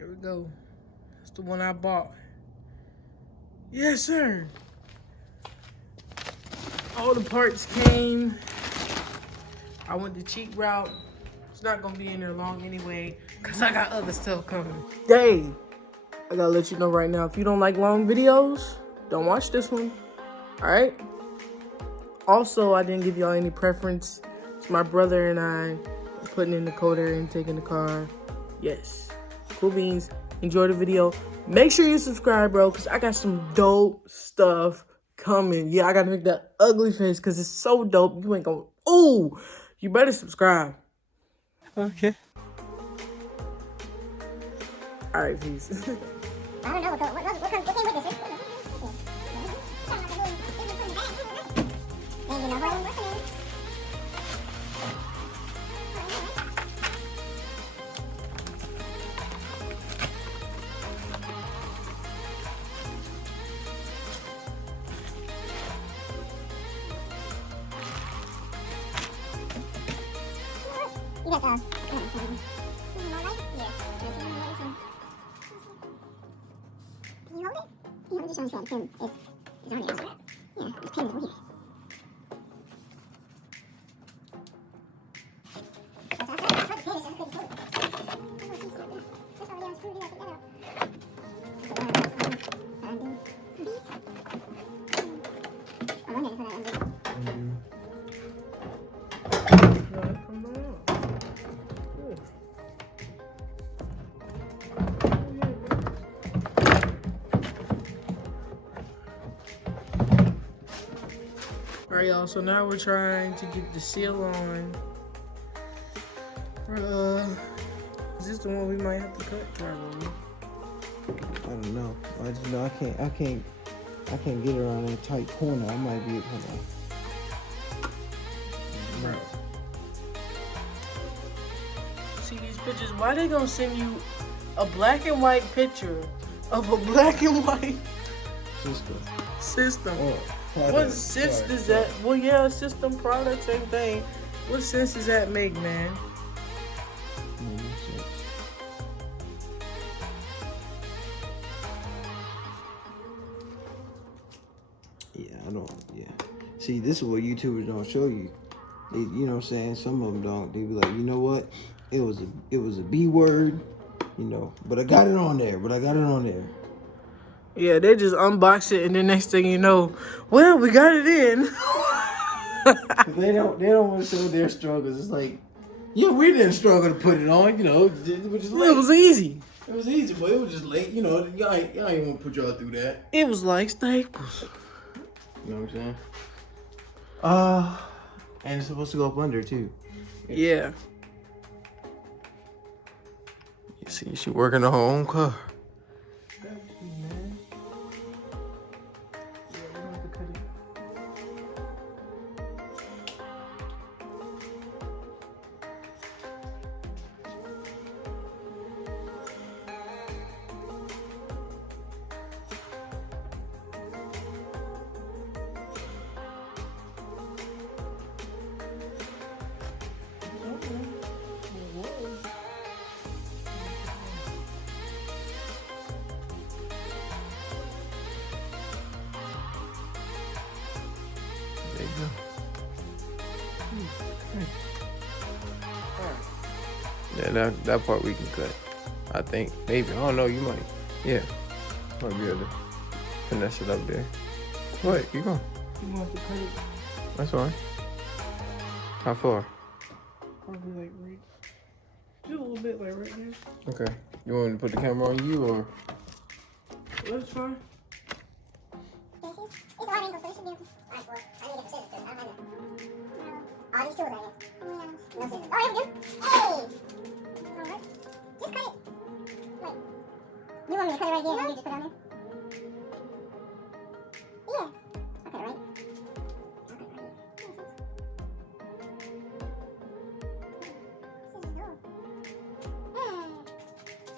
There we go. That's the one I bought. Yes, sir. All the parts came. I went the cheap route. It's not gonna be in there long anyway, cause I got other stuff coming. Dave, I gotta let you know right now, if you don't like long videos, don't watch this one, all right? Also, I didn't give y'all any preference. It's my brother and I putting in the coder and taking the car. Yes, cool beans. Enjoy the video. Make sure you subscribe, bro, because I got some dope stuff coming. Yeah, I got to make that ugly face because it's so dope. You ain't going to... Ooh, you better subscribe. Okay. All right, peace. I don't know what came with this. Maybe no one listening. You got the... Can you hold it? Yeah, I'm just trying to see how the pin is on the outside. Yeah, the pin is weird. That's outside. I thought the pin is so good to hold it. That's already unscrewed. You gotta take that out. I wonder if I undo. Alright, y'all, so now we're trying to get the seal on. Is this the one we might have to cut? Probably. I don't know. I just know I can't get around that tight corner. I might be hold on. Bro. See these pictures? Why they gonna send you a black and white picture of a black and white system? What sense does that? Well, yeah, system, product, same thing. What sense does that make, man? Yeah, I don't. Yeah. See, this is what YouTubers don't show you. They, you know what I'm saying? Some of them don't. They be like, you know what? It was a B word, you know. But I got it on there. Yeah, they just unbox it, and the next thing you know, well, we got it in. They don't want to show their struggles. It's like, yeah, we didn't struggle to put it on, you know. It was just late. It was easy. It was easy, but it was just late, you know. Y'all ain't want to put y'all through that. It was like Staples. You know what I'm saying? And it's supposed to go up under too. Yeah. You see, she working on her own car. There you go. Yeah, that part we can cut. I think. Maybe. I don't know. You might. Yeah. Might be able to finesse it up there. What? You go. You want to cut it? That's fine. How far? Probably like right. Just a little bit like right there. Okay. You want me to put the camera on you or? That's fine. It's a hard angle, so it should be... Alright, well, I need to get the scissors too. I don't have it. No. All these tools are here. No scissors. Oh, here we go. Hey! Just cut it. Wait. You want me to cut it right here and you just put it on there? Yeah. I'll cut it right. I'll cut it right here.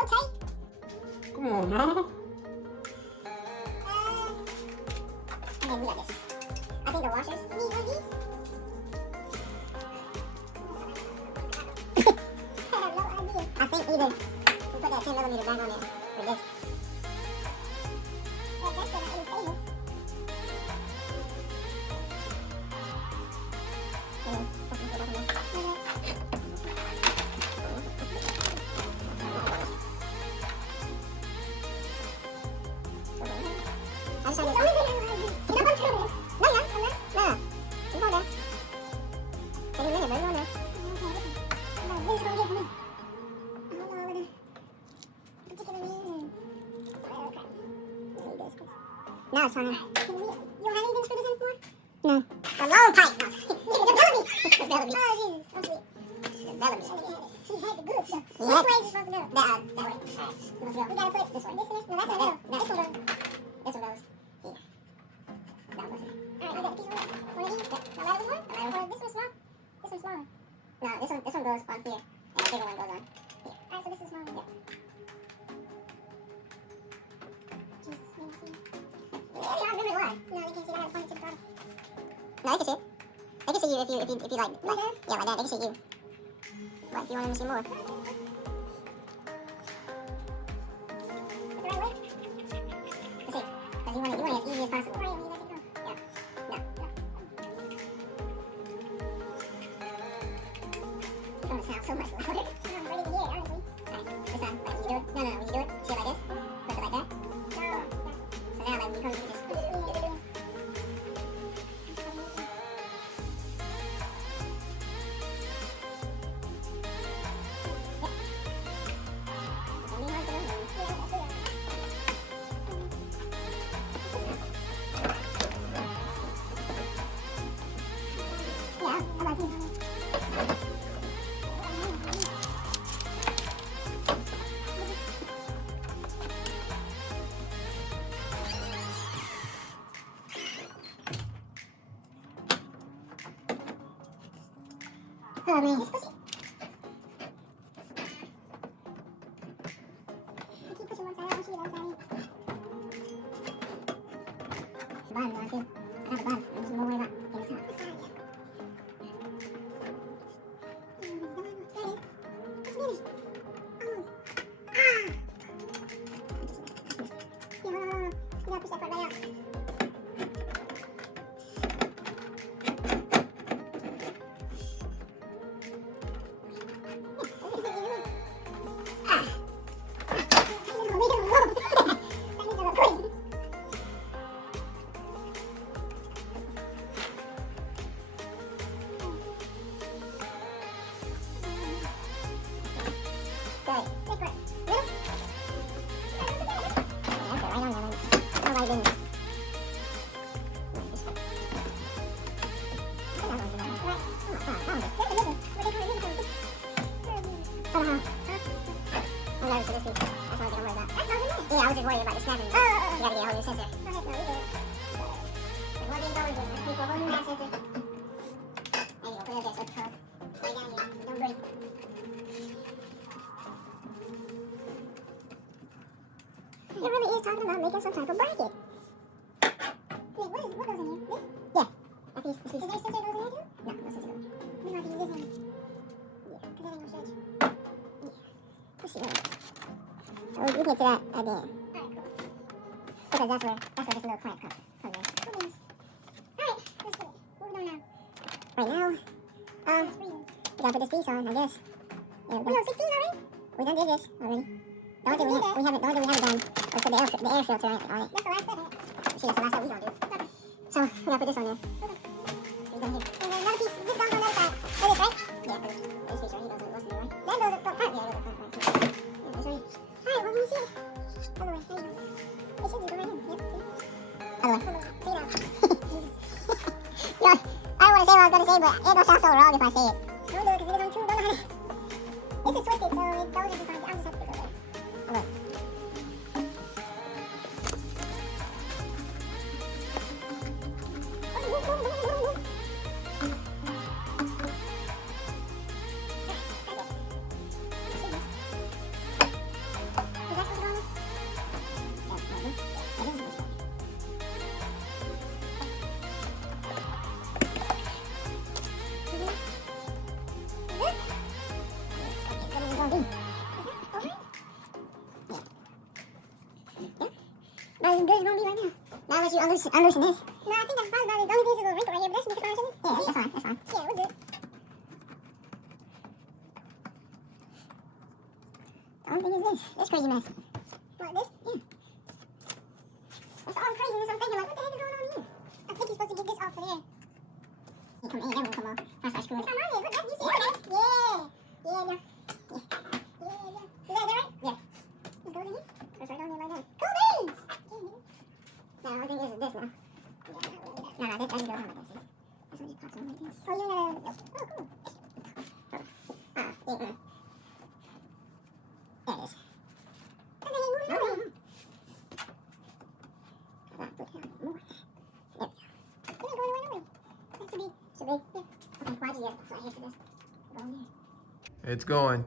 Okay. Come on now. And then we got this. I think the washers need one of these. I have no idea. I think either put that 10mm back on there for this. That's still not really stable. No, it's on there. You don't have anything to screw this in for? No. A long pipe. The Bellamy. The Bellamy. Oh, Jesus. Oh, sweet. The Bellamy. She had the good stuff. Which way is it supposed to go? That way. Alright. We gotta put this way. This in this? No, that's in the middle. No, this one goes. This one goes here. That goes here. Alright, we got a piece of one of these. That ladder one? Or this one's small? This one's smaller. No, this one goes on here. And the bigger one goes on here. Alright, so this is small. Yeah. I remember why. No, they can't see that. I pointed to the bottom. No, they can see it. They can see you if you like yeah, like that. They can see you. But if you want them to see more. The right way? Let's see. Because you want it as easy as possible. Right, you let it go. Yeah. No. It's gonna sound so much louder. I'm ready to hear it, honestly. Alright, this time, like when you do it. No, when you do it, see it like this. Put it like that. So now, like when you come, you just. Oh man. Just push it. I keep pushing one side out, pushing the other side in. The bottom one too. I got the bottom. I'm just more worried about getting the top. This side, yeah. There it is. What's the minute? Oh. Ah! Yeah, hold on. You gotta push that part right out. Yeah, I was just worried about the snapping. You gotta get a whole new sensor. No, we did. One thing going good. Let's a whole new sensor. There you go, put it up there so it's cold. Lay down here. Don't breathe. It really is talking about making some type of bracket. Wait, what goes in here? This? Yeah. That piece. Is there a sensor that goes in here too? No, no sensor goes in here. We might have to use this one. Yeah, because that ain't gonna stretch. Yeah. Let's see what it is. So we can get to that at the end. Alright, cool. Because that's where this little clamp comes in. Alright, let's put it. What are we doing now? Right now, we gotta put this piece on, I guess. Yeah, we're on 16 already? We done did this already. The only thing we haven't done was put the air filter on it. That's the last step. See, that's the last step we gonna do. Okay. So we gotta put this on there. Okay. It's down here. And then another piece, this goes on the other side. So this, right? Yeah, because this piece right here goes to the right. That goes up front. Yeah, it goes up front. Yeah, that's right. Alright, well, let me see it. Other way, there you go. It should be go right in. Yep, see? Other way. See now. Yeah, I don't want to say what I was going to say, but it don't sound so wrong if I say it. Don't do it, because it is untrue. Don't know how to. This is twisted, so it goes into fine. I'll just have to fix it later. Okay. as good as it's gonna be right now. Now unless you unloosen this. No, I think that's fine about it. The only thing is a little wrinkle right here, but that's fine, shouldn't it? Yeah, that's fine, that's fine. Yeah, we're good. The only thing is this crazy mess. What, this? Yeah. That's all craziness. I'm thinking like, what the heck is going on here? I think you're supposed to get this off of there. It come in, that won't come off. I start screwing it. Come on here, look, you see it? Yeah. Yeah, no. Yeah. Is that right? Yeah. This goes in here? It's right on there like that. Cool beans! No, I think this is this now. Yeah, no, this doesn't go on like this. This one just pops on like this. Oh, you're gonna... Oh, cool. Yeah. There it is. And then you move it around. How about put it more? There we go. It's not going away. That should be. Yeah. Okay, why'd you get it? So I hate for this. Go in there. It's going.